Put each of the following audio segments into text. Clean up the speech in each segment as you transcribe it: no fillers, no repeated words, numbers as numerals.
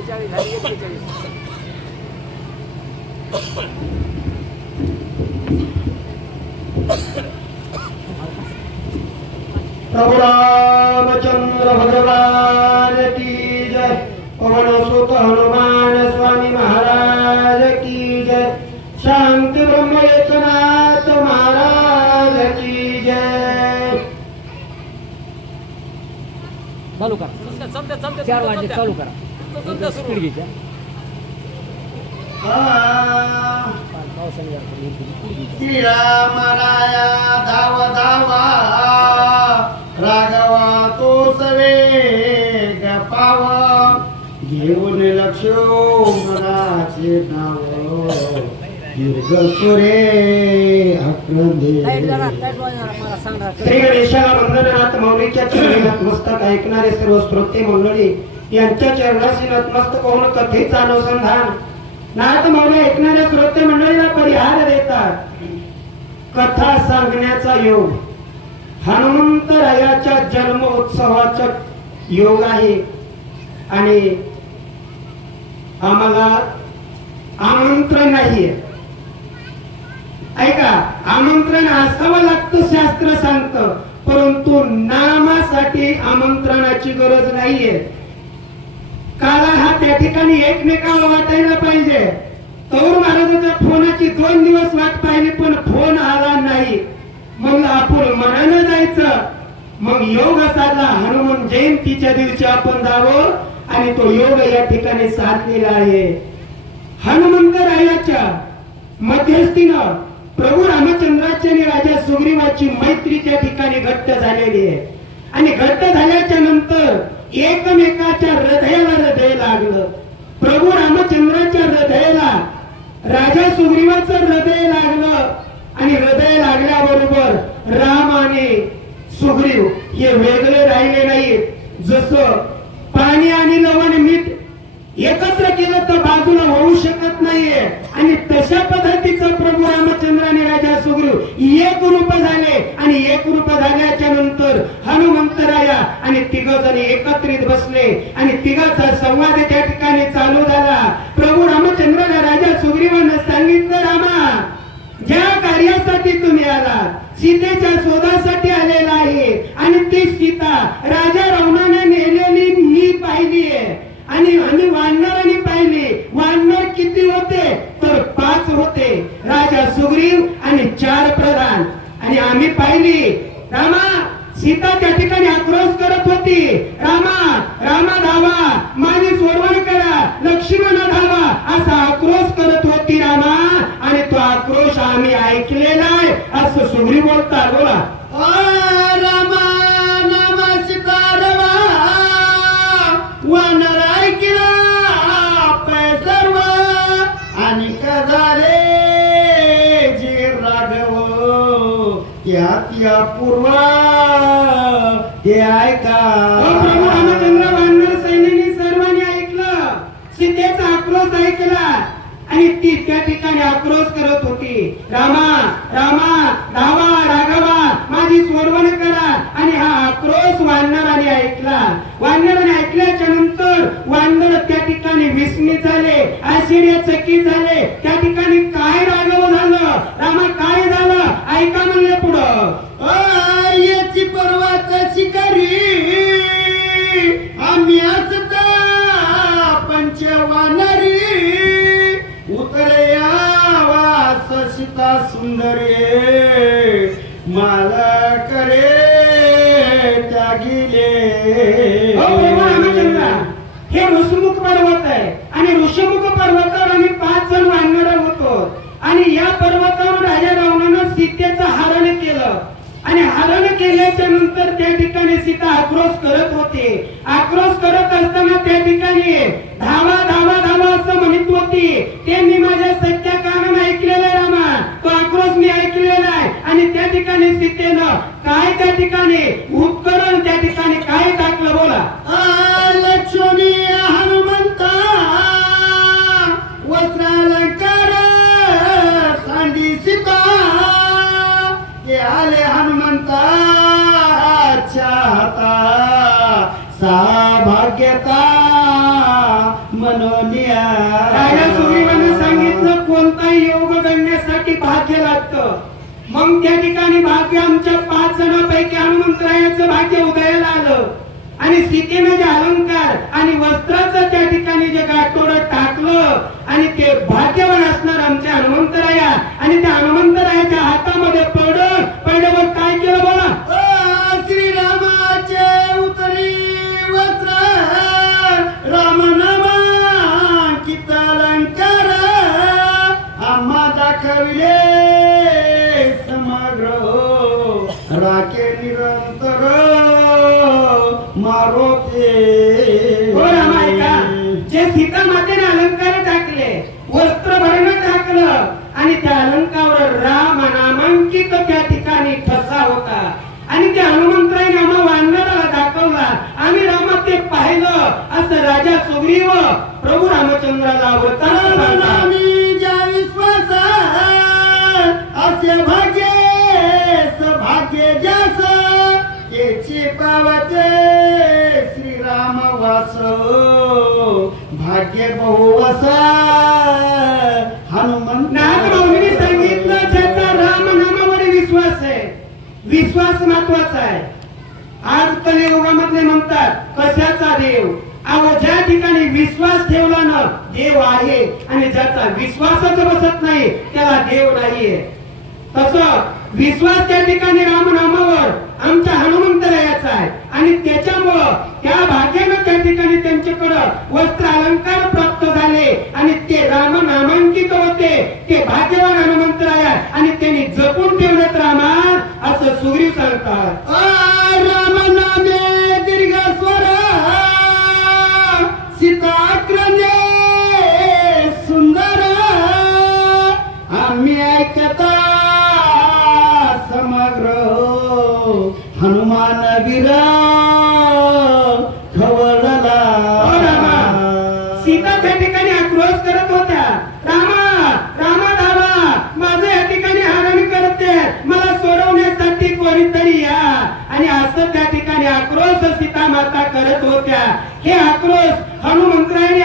41 झाली 41. प्रभु रामचंद्र भगवान की जय। पवन सुत हनुमान स्वामी महाराज की जय। शांति ब्रह्म एकनाथ महाराज की जय। चालू करा 4 वाजले चालू करा स्पीड घ्यायच्या पावसाने श्रीराम राया धाव धावा राघवा तो सवे गपावा घेऊन लक्ष्मणाचे नाव दीर्घ सुरे आक्रंदे। श्री गणेशाला वंदनात मौलीच्या चरणी नतमस्तक ऐकणारे सर्व श्रोते मंडळी यांच्या चरणाशी नतमस्तक होऊन कथेचा अनुसंधान नाथ मौली ऐकणाऱ्या श्रोते मंडळीला परिहार देतात। कथा सांगण्याचा योग हनुमंतरायाच्या जन्म उत्सवाचा योग आहे आणि आम्हाला आमंत्रण नाहीये। ऐका, आमंत्रण असावं लागतं शास्त्र सांगतं, परंतु नामासाठी आमंत्रणाची गरज नाहीये। काला हा त्या ठिकाणी एकमेकाला वाटायला पाहिजे। तौर महाराजांच्या फोनाची 2 दिवस वाट पाहिली पण फोन आला नाही। मग आपण मनानं जायचं। मग योग साधला हनुमान जयंतीच्या दिवशी आपण जावं आणि तो योग या ठिकाणी साधलेला आहे। हनुमंतरायाच्या मध्यस्थीनं प्रभू रामचंद्राची आणि राजा सुग्रीवाची मैत्री त्या ठिकाणी घट्ट झालेली आहे आणि घट्ट झाल्याच्या नंतर एकमेकाच्या हृदयाला हृदय लागलं। प्रभू रामचंद्राच्या हृदयाला राजा सुग्रीवाचं हृदय लागलं आणि हृदय लागल्याबरोबर राम आणि सुग्रीव हे वेगळे राहिले नाहीत। जसं पाणी आणि लवण मीठ एकत्र केलं तर बाजूला होऊ शकत नाहीये आणि तशा पद्धतीचं प्रभू रामचंद्र आणि राजा सुग्रीव एक रूप झाले आणि एक रूप झाल्याच्या नंतर हनुमंतराया आणि तिघ जण एकत्रित बसले आणि तिघाचा संवाद त्या ठिकाणी चालू झाला। प्रभू रामचंद्राला राजा सुग्रीवानं सांगितलं, रामा ज्या कार्यासाठी तुम्ही आलात सीतेच्या शोधासाठी आलेला आहे आणि ती सीता राजा रावणाने नेलेली मी पाहिली आहे आणि आम्ही वानरांनी पाहिले। वानर किती होते तर 5 होते, राजा सुग्रीव आणि 4 प्रधान आणि आम्ही पाहिली। रामा सीता त्या ठिकाणी आक्रोश करत होती, रामा रामा धावा माझी सोडवण करा, लक्ष्मण धावा असा आक्रोश करत होती रामा आणि तो आक्रोश आम्ही ऐकलेला आहे असं सुग्रीव बोलतात। बोला रामा नमस्कार वानर ऐकला सर्व आणि कधाले जे राघव त्या पूर्वा ते ऐका। प्रभू रामचंद्र वानर सैन्याने सर्वांनी ऐकलं, सीतेचा आक्रोश ऐकला आणि ती त्या ठिकाणी आक्रोश करत होती, रामा रामा धावा राघवा माझी सोडवण करा आणि हा आक्रोश वानराने ऐकला। वानराने ऐकल्याच्या नंतर वानर त्या ठिकाणी विस्मित झाले, आश्चर्यचकित झाले। त्या ठिकाणी काय राघव झालं, रामा काय झालं ऐका म्हणले पुढं, याची परवा कशी करी आम्ही असता पंचवानरी उतरे आवास सीता सुंदरे मला करे त्यागिले। हे ऋषमुख पर्वत आहे आणि ऋषमुख पर्वतावर आम्ही 5 जण वानर होतो आणि या पर्वतावर राजा रावणानं सीतेचं हरण केलं आणि हरण केल्याच्या नंतर त्या ठिकाणी सीता आक्रोश करत होते। आक्रोश करत असताना त्या ठिकाणी धावा धावा धावा असं म्हणत होती। ते मी माझ्या सख्या कानाने ऐकलेलं आहे रामा, तो आक्रोश मी ऐकलेला आहे आणि त्या ठिकाणी सीतेनं काय त्या ठिकाणी उपकरण त्या ठिकाणी काय टाकलं बोला, लक्ष्मी हनुमंता वस्त्रालंकार सांडी सीता ते आले हनुमंताच्या हाता सौभाग्यता राजा सुग्रीवाने सांगितलं कोणताही योग घडण्यासाठी भाग्य लागतं. मग त्या ठिकाणी भाग्य आमच्या 5 जणांपैकी हनुमंतरायाचं भाग्य उदयाला आलं आणि सीतेनं जे अलंकार आणि वस्त्राचं त्या ठिकाणी जे गाठोडं टाकलं आणि ते भाग्यवान असणार आमच्या हनुमंतराया आणि त्या हनुमंतरायाच्या हातामध्ये पडल्यावर काय केलं बोला. श्रीरामाचे उतरी वस्त्र राम नामांकित अलंकार आम्हा दाखविले समग्र राखे निरंतर मारोते. हो रामा ऐका, जे सीता मातेने अलंकार टाकले, वस्त्र भरणं टाकलं आणि त्या अलंकावर राम नामांकित त्या ठिकाणी ठसा होता आणि त्या हनुमंतरायाने आम्हा वानराला दाखवला. आम्ही रामा ते पाहिलं असं राजा सुग्रीव प्रभू रामचंद्राला अवतार आम्ही ज्या विश्वास असे भाग्य ज्यास त्याची पावते श्रीराम वास भाग्य बहुवस हनुमंत. नागरावने सांगितलं ज्याचा राम नामावर विश्वास आहे, विश्वास महत्वाचा आहे. आज कलियुगामध्ये म्हणतात कशाचा देव. अहो ज्या ठिकाणी विश्वास ठेवला ना देव आहे आणि ज्याचा विश्वासच बसत नाही त्याला देव नाहीये. तसं विश्वास त्या ठिकाणी रामनामावर आमच्या हनुमंतरायाचा आहे आणि त्याच्यामुळं त्या भाग्यानं त्या ठिकाणी त्यांच्याकडं वस्त्र अलंकार प्राप्त झाले आणि ते राम नामांकित होते. ते भाग्यवान हनुमंतराया आणि त्यांनी जपून ठेवण्यात रामा असं सुग्रीव सांगतात. राम नामे दीर्घ स्वर सीताक्रने सुंदर आम्ही ऐकता समग्र हनुमान वीर खवळला. सीता त्या ठिकाणी आक्रोश करत होत्या. रामा रामा धावा, माझं या ठिकाणी हरण करते, मला सोडवण्यासाठी कोणीतरी या. आणि असं त्या ठिकाणी आक्रोश सीता माता करत होत्या. हे आक्रोश हनुमंतरायाने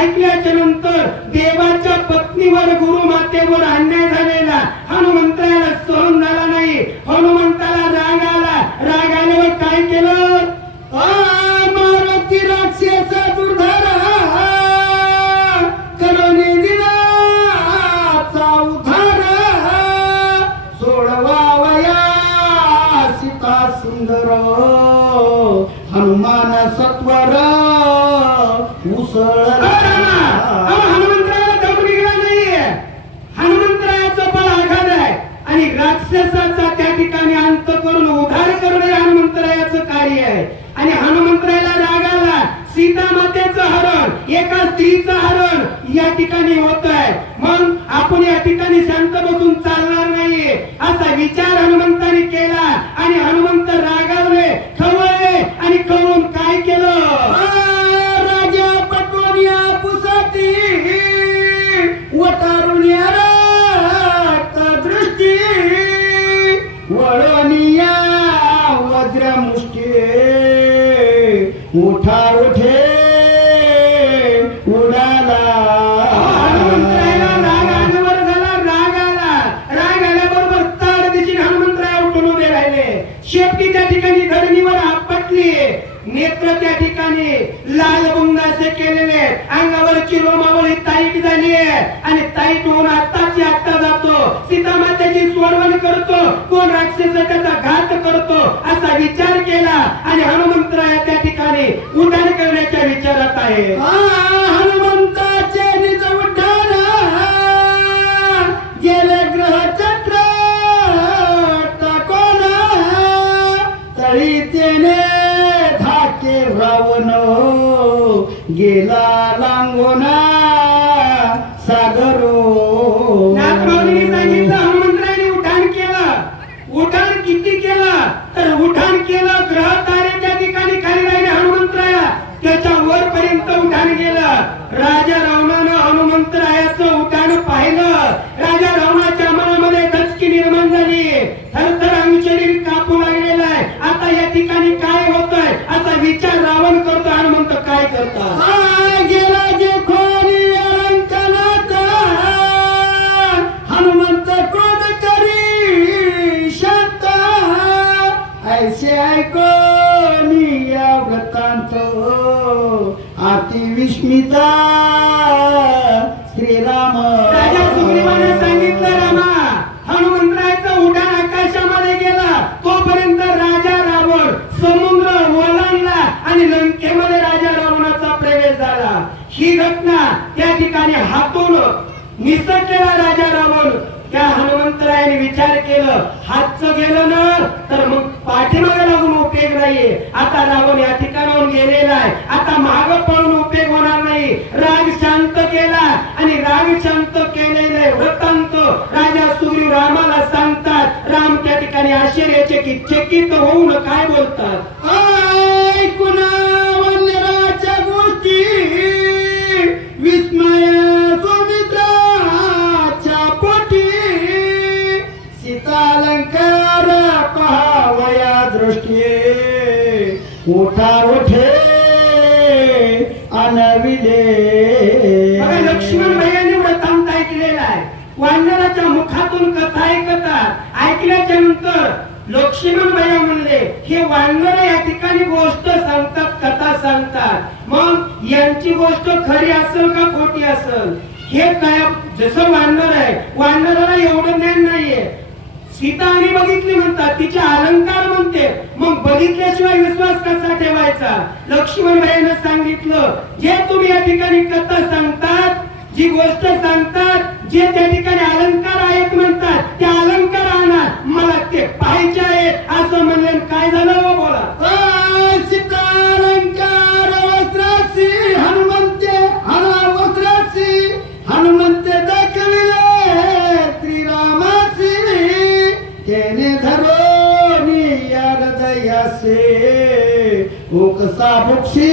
ऐकल्याच्या नंतर देवाच्या पत्नीवर गुरु मातेवर अन्याय झालेला हनुमंतरायाला सहन झाला नाही. हनुमंताला राग आल्यावर काय केलं. मारुती राक्षस दुर्धर करुणी दिनाचा उद्धार सोडवावया सीता सुंदर हनुमान सत्वर उसळला. हनुमंतरायाला दम निघाला नाहीये. हनुमंतरायाचं बळ आघात आहे आणि राक्षसाचा त्या ठिकाणी अंत करून उद्धार करणे हनुमंतरायाचं कार्य आहे. आणि हनुमंतरायाला राग आला. सीता मातेचं हरण, एका स्त्रीचं हरण या ठिकाणी होत आहे. मग आपण या ठिकाणी शांत बसून चालणार नाहीये असा विचार हनुमंताने केला आणि हनुमंत रागावले, खवळले आणि खवळून काय केलं. राजा पटवनिया पुसती वटारुनिया दृष्टी वळनिया वज्रमुष्टी उठा उठे उडाला. हनुमंतरायाला राग आल्यावर झाला. राग आल्याबरोबर ताड दिशेने हनुमंतराय उठून उभे राहिले. शेपटी त्या ठिकाणी धरणीवर आपटली. नेत्र त्या ठिकाणी लाल बुंगाचे केलेले, अंगावरची रोमावळी ताईट झाली आणि ताईट होऊन आत्ताची आत्ता जातो. सीता मातेची सोडवण करतो, कोण राक्षस त्याचा घात करतो असा विचार केला आणि हनुमंतराय त्या ठिकाणी उड्डाण करण्याच्या विचारात आहे. हनुमंताचे निज उड्डाण गेले ग्रह चक्र टाकोन तळी तेने धाके रावण गेला लांगोना सागरो. नाथमाऊलीने सांगितलं हनुमंतरायाने उड्डाण केलं. उड्डाण किती केलं तर उड्डाण केलं ग्रह तारे त्या ठिकाणी खाली राहिले. हनुमंतराया त्याच्या वर पर्यंत उड्डाण गेलं. राजा रावणानं हनुमंतरायाचं उड्डाण पाहिलं. राजा रावणाच्या मनामध्ये धचकी निर्माण झाली. थरथर अंग शरीर कापू लागलेलं आहे. आता या ठिकाणी काय होतंय असा विचार रावण करतो. हनुमंत काय करतात. गेला अतिविस्मिता श्रीराम. राजा सुग्रीवाने सांगितलं, रामा हनुमंतरायचा उड्डाण आकाशामध्ये गेला तोपर्यंत राजा रावण समुद्र ओलांडला आणि लंकेमध्ये राजा रावणाचा प्रवेश झाला. ही घटना त्या ठिकाणी हातून निसटलेला राजा रावण त्या हनुमंतरायाने विचार केलं, हातचं गेलं ना तर मग पाठीमागे लागून उपयोग नाहीये. आता रावण या ठिकाणाहून गेलेला आहे, आता माग पळून उपयोग होणार नाही. राग शांत केला आणि राग शांत केलेले वृत्तांत राजा सुग्रीव रामाला सांगतात. राम त्या ठिकाणी आश्चर्याचे की चकित होऊन काय बोलतात, ऐकून वंदराच्या गोष्टी विस्मय सुमित्राच्या पोटी. सीतालंकार पहावया दृष्टी उठा उठे अनविले. बघा, लक्ष्मण भैयाने वृत्तांत ऐकलेला आहे. वानराच्या मुखातून कथा ऐकतात. ऐकल्याच्या नंतर लक्ष्मण भैया म्हणले, हे वानर या ठिकाणी गोष्ट सांगतात, कथा सांगतात, मग यांची गोष्ट खरी असेल का खोटी असेल? हे काय, जसं वानर आहे, वानराला एवढं ज्ञान नाहीये. सीता आणि बघितली म्हणतात, तिचे अलंकार म्हणते, मग बघितल्याशिवाय विश्वास कसा ठेवायचा? लक्ष्मण भैयाने सांगितलं, जे तुम्ही या ठिकाणी कथा सांगतात, जी गोष्ट सांगतात, जे त्या ठिकाणी अलंकार आहेत म्हणतात, ते अलंकार आणा, मला ते पाहायचे आहे असं म्हणले. काय झालं हो, बोला. सीतालंकार वस्त्रासी हनुमंते हना वस्त्रासी हनुमंते दाखविले श्रीरामासी. तेने धरोनी हृदयासे ओकसा बुक्षी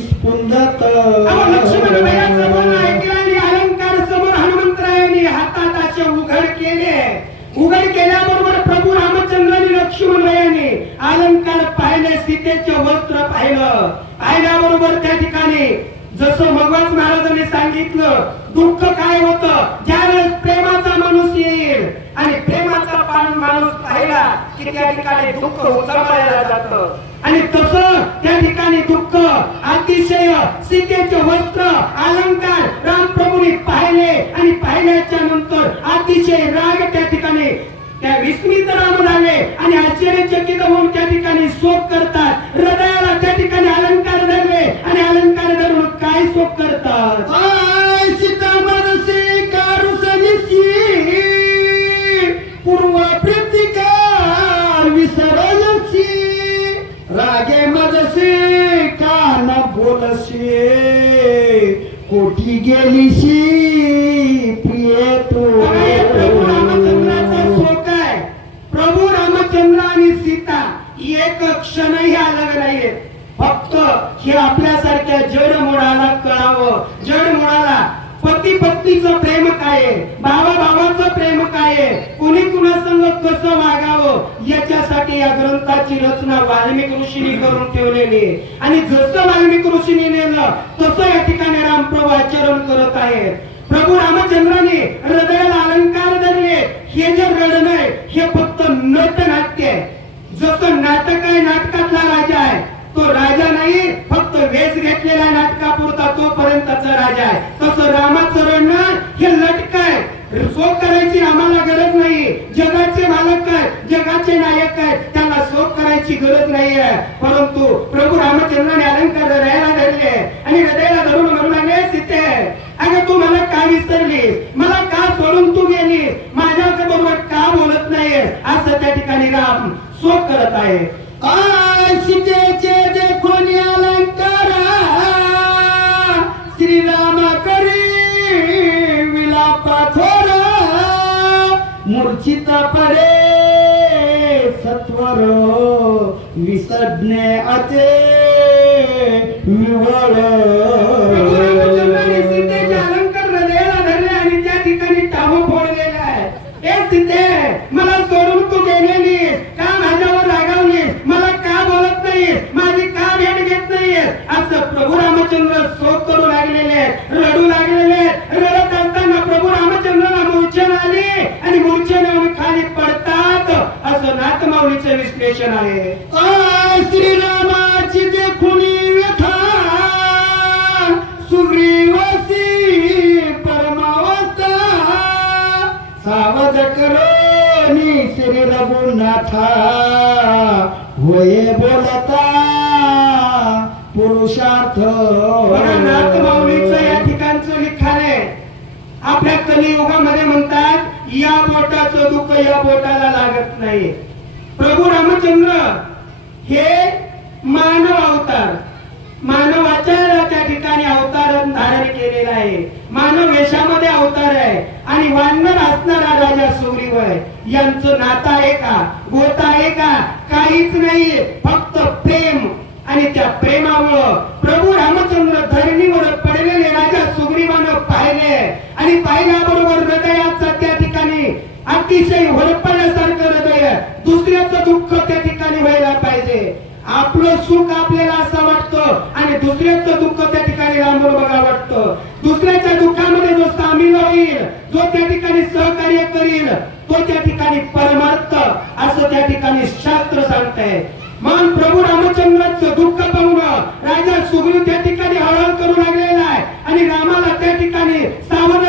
स्पुंदत. लक्ष्मण भैयाचं बोलणं ऐकलं आणि अलंकार समोर हनुमंतरायांनी हातात असे उघड केले. उघड केल्याबरोबर प्रभू रामचंद्रांनी लक्ष्मण भैयाने अलंकार पाहिले, सीतेचे वस्त्र पाहिलं. पाहिल्याबरोबर त्या ठिकाणी जसं भगवान महाराजांनी सांगितलं, दुःख काय होतं ज्यावेळेस प्रेमाचा माणूस येईल आणि प्रेमाचा माणूस पाहिला की त्या ठिकाणी दुःख उचलवायला जातं. आणि तसं त्या ठिकाणी दुःख अतिशय सीतेचे वस्त्र अलंकार रामप्रभूंनी पाहिले आणि पाहिल्याच्या नंतर अतिशय राग त्या ठिकाणी त्या विस्मित राम झाले आणि आश्चर्यचकित होऊन त्या ठिकाणी शोक करतात. हृदयाला त्या ठिकाणी अलंकार धरले आणि अलंकार धरून काय शोक करतात, सीता मनसे कारुसनिसी पूर्व प्रतिकार विसरलसी. रागे मदसे कान बोलसे कोठी गेलीशी प्रिय तू. प्रभू रामचंद्राचा शोक आहे. प्रभू रामचंद्र आणि सीता एक क्षणही अलग नाहीये. फक्त हे आपल्यासारख्या जड मुळाला कळावं. जड मुळाला पती पत्नीचं प्रेम काय आहे, भावा भावाचं प्रेम काय आहे, कुणी कुणासंग कसं वागावं, याच्यासाठी या ग्रंथाची रचना वाल्मिक ऋषींनी करून ठेवलेली आहे. आणि जसं वाल्मिक ऋषींनी नेलं तसं या ठिकाणी रामप्रभू आचरण करत आहेत. प्रभू रामचंद्राने हृदयाला अलंकार धरले. हे जे रडणं आहे हे फक्त नटनाट्य आहे. जसं नाटक आहे, नाटकातला राजा आहे, तो राजा नाही, फक्त वेश घेतलेला नाटकापुरता तोपर्यंतचा राजा आहे. तसं रामाचं रडणं हे लटक आहे. शोक करायची आम्हाला गरज नाही. जगाचे मालक आहे, जगाचे नायक आहे, त्यांना शोक करायची गरज नाही आहे. परंतु प्रभू रामचंद्राने अलंकार हृदयाला धरले आणि हृदयाला धरून म्हणू लागले, सीते अगं तू मला का विसरलीस, मला का सोडून तू गेलीस, माझ्या बरोबर का बोलत नाही, असं त्या ठिकाणी राम शोक करत आहे. सीतेचे देखून अलंकार श्रीराम करी विलाप थोर. मूर्छित पडे सत्वर विसरणे अते विवळ. सीतेचे अलंकार हृदयाला धरले आणि त्या ठिकाणी टाहो फोडलेला आहे. ए सीते मला सोडून तू गेलेली का, माझ्यावर रागावलीस, मला का बोलत नाही, माझी का भेट घेत नाहीये, असं प्रभू रामचंद्र शोक करू लागलेले, रडू लागलेले. रडत असताना प्रभू रामचंद्राला मूर्छा आली आणि मूर्छेने खाली पडतात, असं नाथमाऊलीचं विश्लेषण आहे. श्रीरामाची देखुनी व्यथा करोनी श्री रघुनाथा होय बोलता पुरुषार्थ बघा नाथ माऊलीचं या ठिकाणचं लिखाण आहे. आपल्या कलियुगामध्ये म्हणतात या बोटाचं दुःख या बोटाला लागत नाही. प्रभू रामचंद्र हे मानव अवतार, मानवाच्या त्या ठिकाणी अवतार धारण केलेला आहे. मानव वेशामध्ये अवतार आहे आणि वानर असणारा राजा सुग्रीव आहे. यांचं नातं आहे का, गोता आहे का, काहीच नाही, फक्त प्रेम. आणि त्या प्रेमामुळं प्रभू रामचंद्र धरणीवर पडलेले राजा सुग्रीवानं पाहिले आणि पाहिल्याबरोबर हृदयाचा त्या ठिकाणी अतिशय होरपण्यासारखं हृदय, दुसऱ्याचं दुःख त्या ठिकाणी व्हायला पाहिजे. आपलं सुख आपल्याला असं वाटतं आणि दुसऱ्याचं दुःख त्या ठिकाणी लांबून बघा वाटतं. दुसऱ्याच्या दुःखामध्ये जो सामील होईल, जो त्या ठिकाणी सहकार्य करील, तो त्या ठिकाणी परमार्थ असं त्या ठिकाणी शास्त्र सांगतंय. मग प्रभू रामचंद्राचं दुःख पाहून राजा सुग्रीव त्या ठिकाणी हळहळ करू लागलेला आहे आणि रामाला त्या ठिकाणी सावध